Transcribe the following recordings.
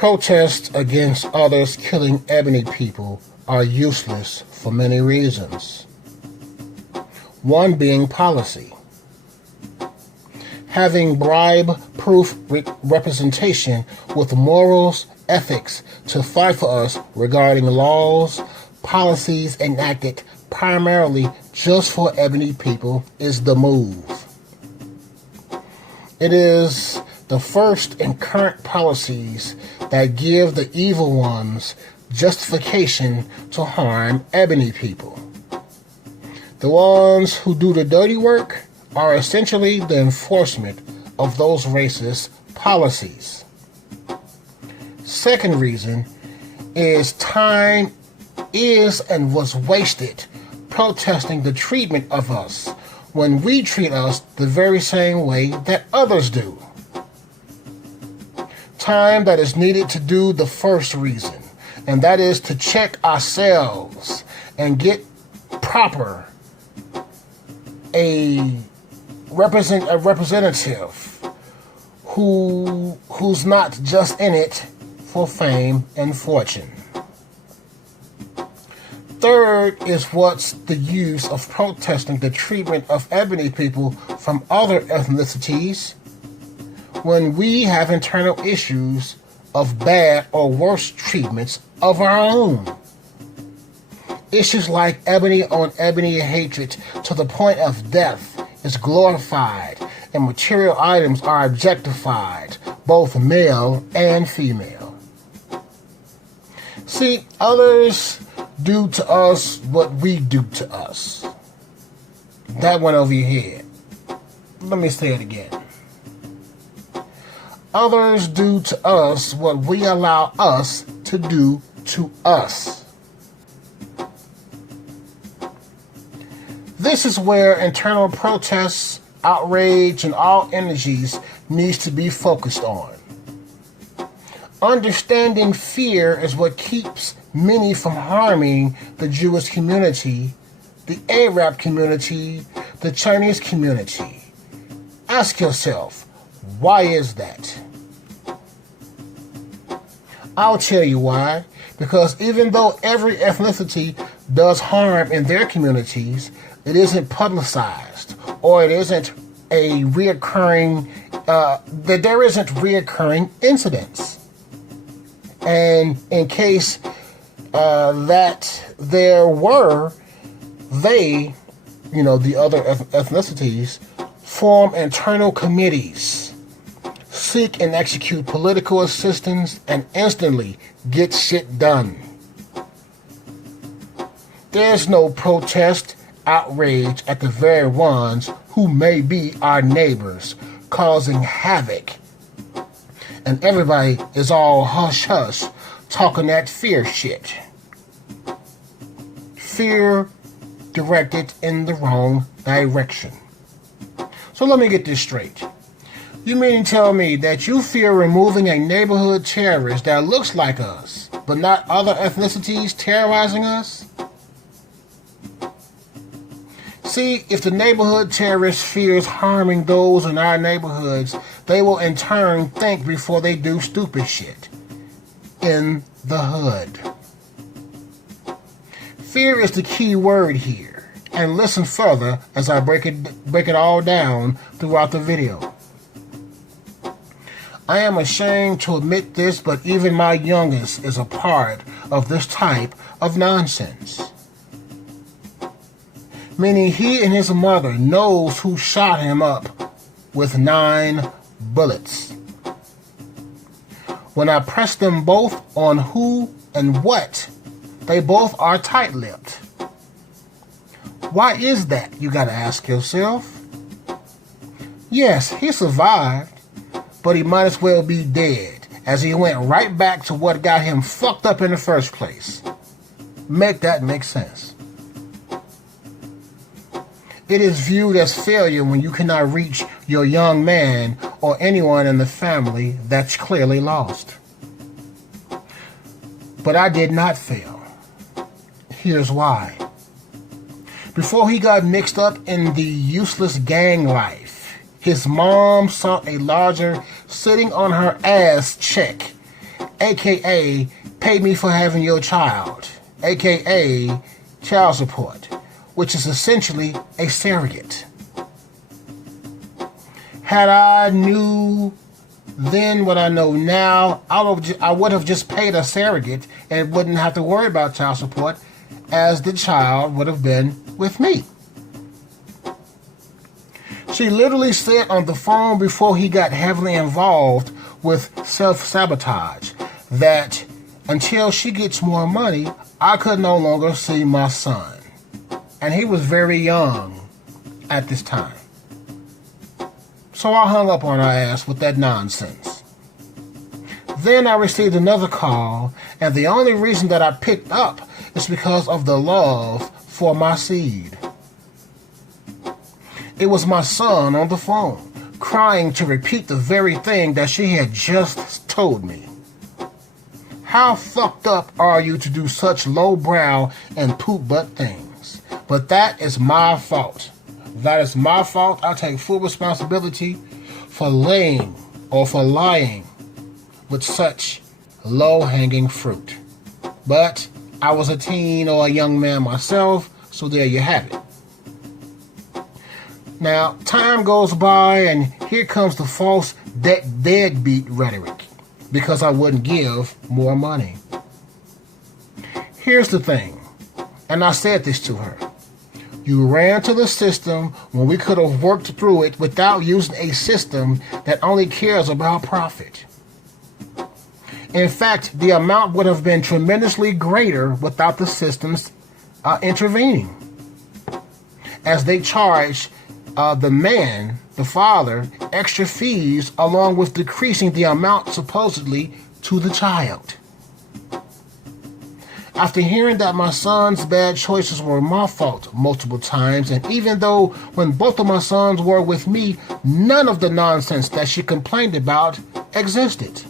Protests against others killing ebony people are useless for many reasons. One being policy. Having bribe-proof representation with morals, ethics to fight for us regarding laws, policies enacted primarily just for ebony people is the move. It is the first and current policies that give the evil ones justification to harm ebony people. The ones who do the dirty work are essentially the enforcement of those racist policies. Second reason is time is and was wasted protesting the treatment of us when we treat us the very same way that others do. Time that is needed to do the first reason, and that is to check ourselves and get proper a representative who's not just in it for fame and fortune. Third is what's the use of protesting the treatment of ebony people from other ethnicities when we have internal issues of bad or worse treatments of our own. Issues like ebony on ebony hatred to the point of death is glorified and material items are objectified, both male and female. See, others do to us what we do to us. That went over your head. Let me say it again. Others do to us what we allow us to do to us. This is where internal protests, outrage, and all energies needs to be focused on. Understanding fear is what keeps many from harming the Jewish community, the Arab community, the Chinese community. Ask yourself, why is that? I'll tell you why. Because even though every ethnicity does harm in their communities, it isn't publicized, or it isn't a reoccurring, that there isn't reoccurring incidents. And in case that there were, they, the other ethnicities, form internal committees, seek and execute political assistance, and instantly get shit done. There's no protest, outrage at the very ones who may be our neighbors, causing havoc. And everybody is all hush-hush, talking that fear shit. Fear directed in the wrong direction. So let me get this straight. You mean to tell me that you fear removing a neighborhood terrorist that looks like us, but not other ethnicities terrorizing us? See, if the neighborhood terrorist fears harming those in our neighborhoods, they will in turn think before they do stupid shit in the hood. Fear is the key word here, and listen further as I break it all down throughout the video. I am ashamed to admit this, but even my youngest is a part of this type of nonsense. Meaning he and his mother knows who shot him up with 9 bullets. When I press them both on who and what, they both are tight-lipped. Why is that, you gotta ask yourself? Yes, he survived, but he might as well be dead, as he went right back to what got him fucked up in the first place. Make that make sense. It is viewed as failure when you cannot reach your young man or anyone in the family that's clearly lost. But I did not fail. Here's why. Before he got mixed up in the useless gang life, his mom saw a lodger sitting on her ass check aka pay me for having your child, aka child support, which is essentially a surrogate. Had I knew then what I know now, I would have just paid a surrogate and wouldn't have to worry about child support, as the child would have been with me. She literally said on the phone before he got heavily involved with self-sabotage that until she gets more money, I could no longer see my son. And he was very young at this time. So I hung up on her ass with that nonsense. Then I received another call, and the only reason that I picked up is because of the love for my seed. It was my son on the phone, crying to repeat the very thing that she had just told me. How fucked up are you to do such lowbrow and poop butt things? But that is my fault. That is my fault. I take full responsibility for laying or for lying with such low-hanging fruit. But I was a teen or a young man myself, so there you have it. Now, time goes by, and here comes the false deadbeat rhetoric, because I wouldn't give more money. Here's the thing, and I said this to her. You ran to the system when we could have worked through it without using a system that only cares about profit. In fact, the amount would have been tremendously greater without the systems intervening, as they charge the man, the father, extra fees along with decreasing the amount supposedly to the child. After hearing that my son's bad choices were my fault multiple times, and even though when both of my sons were with me, none of the nonsense that she complained about existed.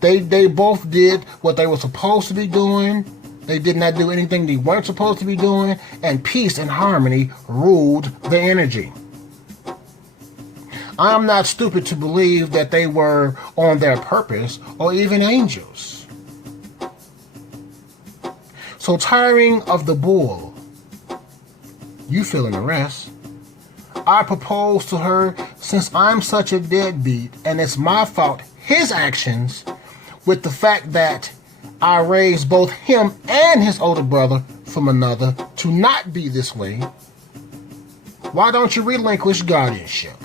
They both did what they were supposed to be doing. They did not do anything they weren't supposed to be doing, and peace and harmony ruled the energy. I am not stupid to believe that they were on their purpose or even angels. So tiring of the bull, you feeling the rest, I proposed to her, since I'm such a deadbeat and it's my fault, his actions, with the fact that I raised both him and his older brother from another to not be this way, why don't you relinquish guardianship?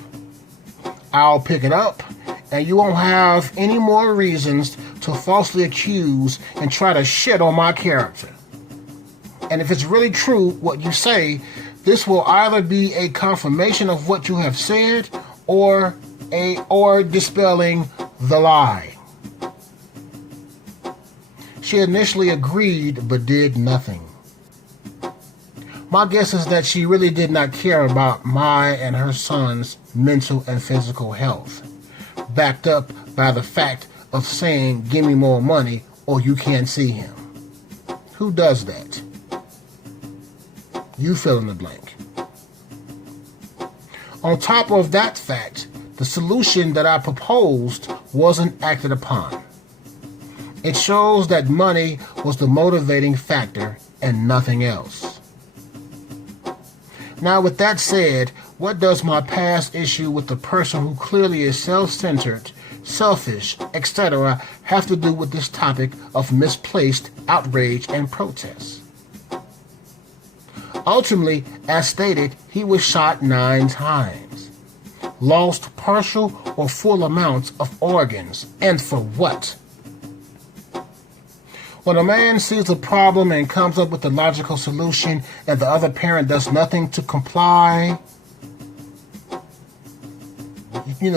I'll pick it up, and you won't have any more reasons to falsely accuse and try to shit on my character. And if it's really true what you say, this will either be a confirmation of what you have said or dispelling the lie. She initially agreed but did nothing. My guess is that she really did not care about my and her son's mental and physical health, backed up by the fact of saying, give me more money or you can't see him. Who does that? You fill in the blank. On top of that fact, the solution that I proposed wasn't acted upon. It shows that money was the motivating factor and nothing else. Now, with that said, what does my past issue with the person who clearly is self-centered, selfish, etc. have to do with this topic of misplaced outrage and protest? Ultimately, as stated, he was shot 9 times, lost partial or full amounts of organs, and for what? When a man sees a problem and comes up with a logical solution and the other parent does nothing to comply,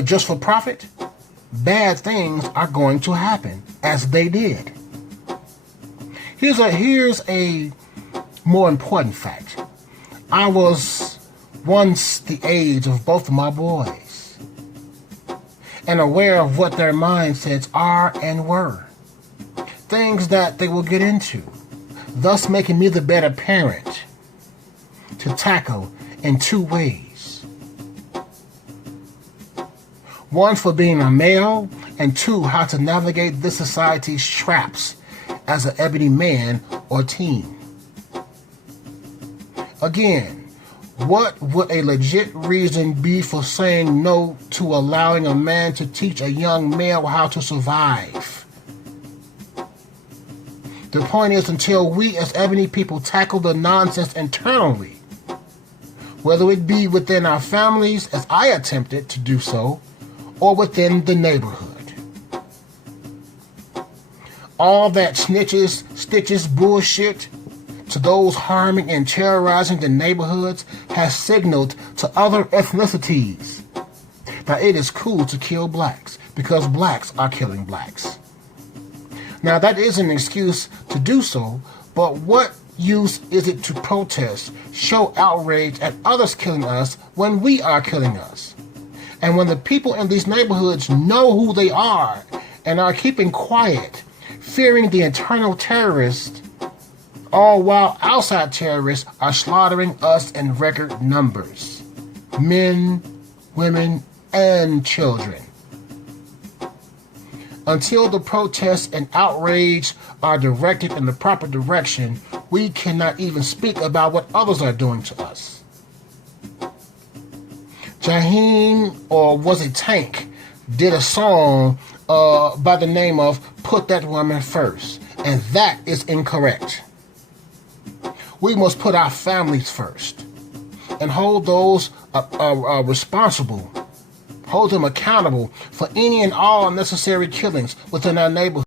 just for profit, bad things are going to happen, as they did. Here's a more important fact. I was once the age of both of my boys and aware of what their mindsets are and were. Things that they will get into, thus making me the better parent to tackle in 2 ways. One, for being a male, and 2, how to navigate this society's traps as an ebony man or teen. Again, what would a legit reason be for saying no to allowing a man to teach a young male how to survive? The point is, until we as ebony people tackle the nonsense internally, whether it be within our families, as I attempted to do so, or within the neighborhood, all that snitches, stitches bullshit to those harming and terrorizing the neighborhoods has signaled to other ethnicities that it is cool to kill blacks because blacks are killing blacks. Now, that is an excuse to do so, but what use is it to protest, show outrage at others killing us when we are killing us? And when the people in these neighborhoods know who they are and are keeping quiet, fearing the internal terrorists, all while outside terrorists are slaughtering us in record numbers. Men, women, and children. Until the protests and outrage are directed in the proper direction, we cannot even speak about what others are doing to us. Jaheim, or was it Tank, did a song by the name of Put That Woman First, and that is incorrect. We must put our families first and hold those responsible, hold them accountable for any and all unnecessary killings within our neighborhood.